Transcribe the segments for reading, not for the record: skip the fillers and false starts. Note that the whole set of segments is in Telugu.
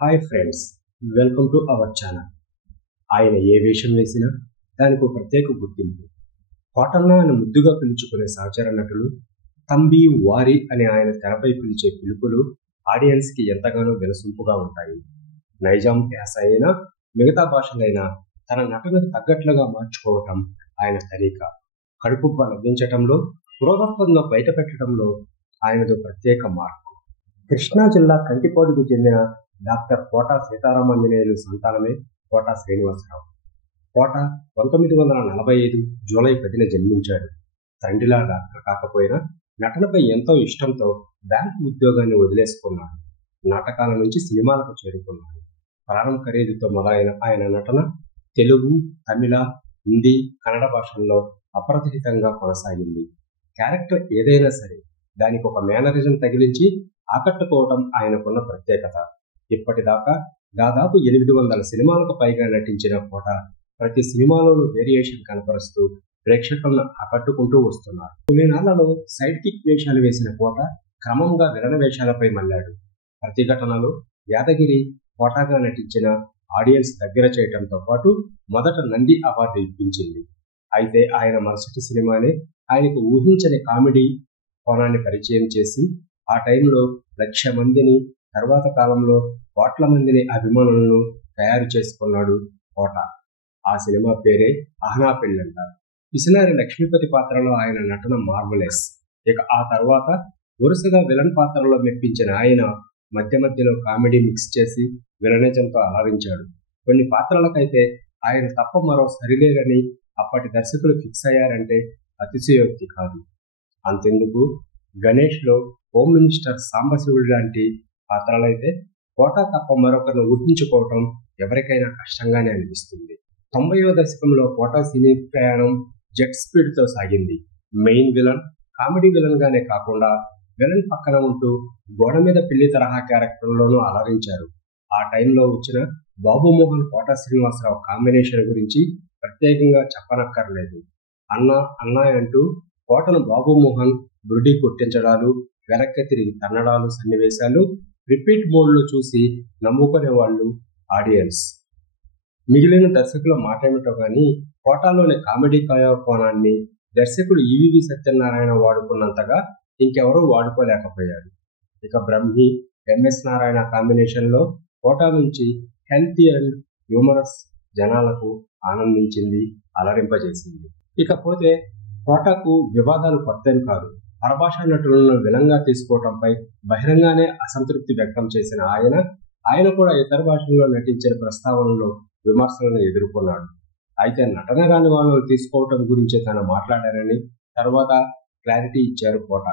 Hi friends, welcome to our channel. ఆయన ఏ వేషం వేసినా దానికి ఒక ప్రత్యేక గుర్తింపు. కోటన్న ఆయన ముద్దుగా పిలుచుకునే సహచర నటులు, తంబి, వారి అని ఆయన తెరపై పిలిచే పిలుపులు ఆడియన్స్కి ఎంతగానో వినసొంపుగా ఉంటాయి. నైజాం యాస అయినా మిగతా భాషలైనా తన నటనకు తగ్గట్లుగా మార్చుకోవటం ఆయన తరీక. కడుపుబ్బ నవ్వించటంలో, క్రోధత్వంలో బయటపెట్టడంలో ఆయనదో ప్రత్యేక మార్కు. కృష్ణా జిల్లా కంకిపాడుకు చెందిన డాక్టర్ కోట సీతారామాంజనేయులు సంతానమే కోట శ్రీనివాసరావు. కోట 1945 జూలై 10న జన్మించాడు. తండ్రిలా డాక్టర్ కాకపోయినా నటనపై ఎంతో ఇష్టంతో బ్యాంకు ఉద్యోగాన్ని వదిలేసుకున్నాడు. నాటకాల నుంచి సినిమాలకు చేరుకున్నాడు. ప్రాణం ఖరీదుతో మొదలైన ఆయన నటన తెలుగు, తమిళ, హిందీ, కన్నడ భాషల్లో అప్రతిహితంగా కొనసాగింది. క్యారెక్టర్ ఏదైనా సరే దానికి ఒక మేనరిజం తగిలించి ఆకట్టుకోవడం ఆయనకున్న ప్రత్యేకత. ఇప్పటిదాకా దాదాపు 800 సినిమాలకు పైగా నటించిన కోట ప్రతి సినిమాలోనూ వేరియేషన్ కనపరుస్తూ ప్రేక్షకులను ఆకట్టుకుంటూ వస్తున్నారు. కొన్ని నాళ్లలో సైడ్ కిక్ వేషాలు వేసిన కోట క్రమంగా విలన వేషాలపై మళ్ళాడు. ప్రతిఘటనలో యాదగిరి కోటగా నటించిన ఆడియన్స్ దగ్గర చేయటంతో పాటు మొదట నంది అవార్డు ఇప్పించింది. అయితే ఆయన మరుసటి సినిమానే ఆయనకు ఊహించని కామెడీ కోణాన్ని పరిచయం చేసి ఆ టైంలో 1,00,000 మందిని, తర్వాత కాలంలో కోట్ల మందిని అభిమానులను తయారు చేసుకున్నాడు కోట. ఆ సినిమా పేరే ఆహనా పెళ్ళంట. పిసినారి లక్ష్మీపతి పాత్రలో ఆయన నటన మార్వలెస్. ఇక ఆ తర్వాత వరుసగా విలన్ పాత్రలో మెప్పించిన ఆయన మధ్య మధ్యలో కామెడీ మిక్స్ చేసి విలనిజంతో అలరించాడు. కొన్ని పాత్రలకైతే ఆయన తప్ప మరో సరిలేరని అప్పటి దర్శకులు ఫిక్స్ అయ్యారంటే అతిశయోక్తి కాదు. అంతెందుకు, గణేష్లో హోమ్ మినిస్టర్ సాంబశివుడు లాంటి పాత్రలైతే కోట తప్ప మరొకరిని ఊహించుకోవటం ఎవరికైనా కష్టంగానే అనిపిస్తుంది. 90వ దశకంలో కోట సినీ ప్రయాణం జెట్ స్పీడ్తో సాగింది. మెయిన్ విలన్, కామెడీ విలన్ గానే కాకుండా విలన్ పక్కన ఉంటూ గోడ మీద పిల్లి తరహా క్యారెక్టర్లోనూ అలరించారు. ఆ టైంలో వచ్చిన బాబుమోహన్ కోట శ్రీనివాసరావు కాంబినేషన్ గురించి ప్రత్యేకంగా చెప్పనక్కర్లేదు. అన్నా అన్నాయ్ అంటూ కోటను బాబుమోహన్ బురిడి కొట్టించడాలు, వెనక్కి తిరిగి తన్నడాలు సన్నివేశాలు రిపీట్ మోడ్లో చూసి నమ్ముకునే వాళ్ళు ఆడియన్స్. మిగిలిన దర్శకుల మాటేమిటో కానీ కోటాలోని కామెడీ కోణాన్ని దర్శకుడు ఈవీవి సత్యనారాయణ వాడుకున్నంతగా ఇంకెవరూ వాడుకోలేకపోయారు. ఇక బ్రహ్మి, ఎంఎస్ నారాయణ కాంబినేషన్లో కోట నుంచి హెల్తీ అండ్ హ్యూమరస్ జనాలకు ఆనందించింది, అలరింపజేసింది. ఇకపోతే కోటకు వివాదాలు కొత్తవి కాదు. పరభాషా నటులను విలంగా తీసుకోవడంపై బహిరంగానే అసంతృప్తి వ్యక్తం చేసిన ఆయన కూడా ఇతర భాషల్లో నటించిన ప్రస్తావనలో విమర్శలను ఎదుర్కొన్నాడు. అయితే నటన రాని వాళ్ళను తీసుకోవటం గురించి తాను మాట్లాడారని తర్వాత క్లారిటీ ఇచ్చారు కోట.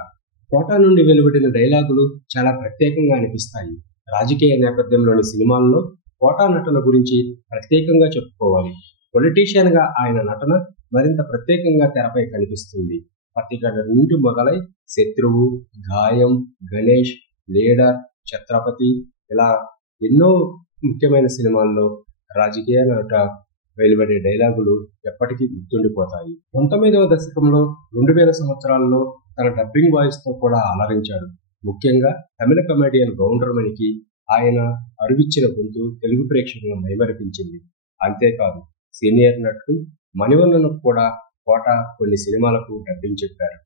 కోట నుండి వెలువడిన డైలాగులు చాలా ప్రత్యేకంగా అనిపిస్తాయి. రాజకీయ నేపథ్యంలోని సినిమాల్లో కోట నటన గురించి ప్రత్యేకంగా చెప్పుకోవాలి. పొలిటీషియన్గా ఆయన నటన మరింత ప్రత్యేకంగా తెరపై కనిపిస్తుంది. పత్తిగడ నుండి మొదలై శత్రువు, గాయం, గణేష్, లీడర్, ఛత్రపతి ఇలా ఎన్నో ముఖ్యమైన సినిమాల్లో రాజకీయ నట వెలువడే డైలాగులు ఎప్పటికీ గుర్తుండిపోతాయి. 19వ దశకంలో 2000 సంవత్సరాల్లో తన డబ్బింగ్ వాయిస్తో కూడా అలరించాడు. ముఖ్యంగా తమిళ కమెడియన్ గౌండర్మణికి ఆయన అరువిచ్చిన గొంతు తెలుగు ప్రేక్షకులను మైమరిపించింది. అంతేకాదు సీనియర్ నటుడు మణివన్నన్కు కూడా కోట కొన్ని సినిమాలకు డబ్బింగ్ చెప్పారు.